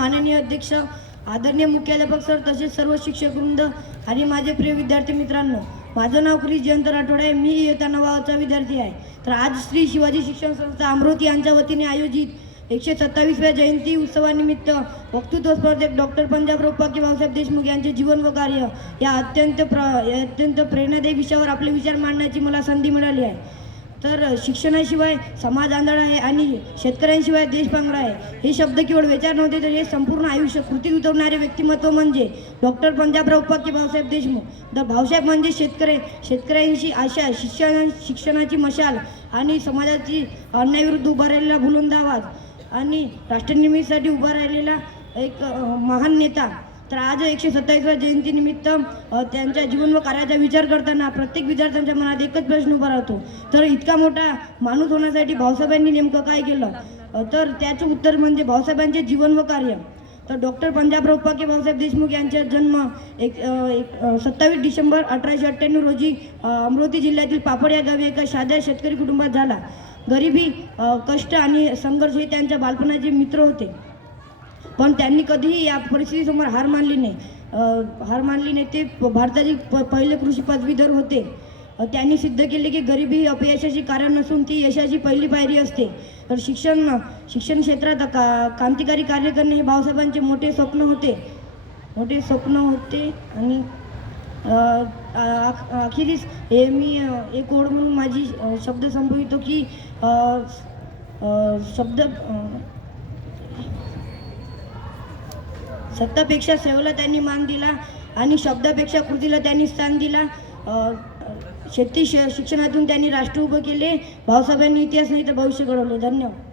माननीय अध्यक्ष, आदरणीय मुख्याध्यापक सर, तसेच सर्व शिक्षक वृंद आणि माझे प्रिय विद्यार्थी मित्रांनो, माझं नाव क्रिश जयंत राठोड आहे. मी इयत्ता 9चा विद्यार्थी आहे. तर आज श्री शिवाजी शिक्षण संस्था अमरावती यांच्या वतीने आयोजित 127व्या जयंती उत्सवानिमित्त वक्तृत्व स्पर्धेत डॉक्टर पंजाबराव उपाख्य भाऊसाहेब देशमुख यांचे जीवन व कार्य या अत्यंत प्रेरणादायी विषयावर आपले विचार मांडण्याची मला संधी मिळाली आहे. तर शिक्षणाशिवाय समाज आंधळा आहे आणि शेतकऱ्यांशिवाय देश पांगळा आहे हे शब्द केवळ विचार नव्हते, तर हे संपूर्ण आयुष्य कृतीत उतरणारे व्यक्तिमत्व म्हणजे डॉक्टर पंजाबराव उपाख्य भाऊसाहेब देशमुख. तर भाऊसाहेब म्हणजे शेतकऱ्यांची आशा, शिक्षणाची मशाल आणि समाजाची अन्यायाविरुद्ध उभा राहिलेला बुलंद आवाज आणि राष्ट्रनिर्मितीसाठी उभा राहिलेला एक महान नेता. तर आज 127व्या जयंतीनिमित्त त्यांच्या जीवन व कार्याचा विचार करताना प्रत्येक विद्यार्थ्यांच्या मनात एकच प्रश्न उभा राहतो, तर इतका मोठा माणूस होण्यासाठी भाऊसाहेबांनी नेमकं काय केलं? तर त्याचं उत्तर म्हणजे भाऊसाहेबांचे जीवन व कार्य. तर डॉक्टर पंजाबराव उपाख्य भाऊसाहेब देशमुख यांचा जन्म 27 डिसेंबर 1898 रोजी अमरावती जिल्ह्यातील पापड या गावी एका साध्या शेतकरी कुटुंबात झाला. गरिबी, कष्ट आणि संघर्ष हे त्यांच्या बालपणाचे मित्र होते, पण त्यांनी कधीही या परिस्थितीसमोर हार मानली नाही. ते भारताचे पहिले कृषी पदवीधर होते. त्यांनी सिद्ध केले की गरिबी ही अपयशाची कारण नसून ती यशाची पहिली पायरी असते. तर शिक्षण क्षेत्रात क्रांतिकारी कार्य करणे हे भाऊसाहेबांचे मोठे स्वप्न होते आणि अखेरीस मी एक ओळ म्हणून माझी शब्द संपवितो की सत्तापेक्षा सेवेला त्यांनी मान दिला आणि शब्दापेक्षा कृतीला त्यांनी स्थान दिला. शेती शिक्षणातून त्यांनी राष्ट्र उभं केले. भाऊसाहेबांनी इतिहास नाही तर भविष्य घडवले. धन्यवाद.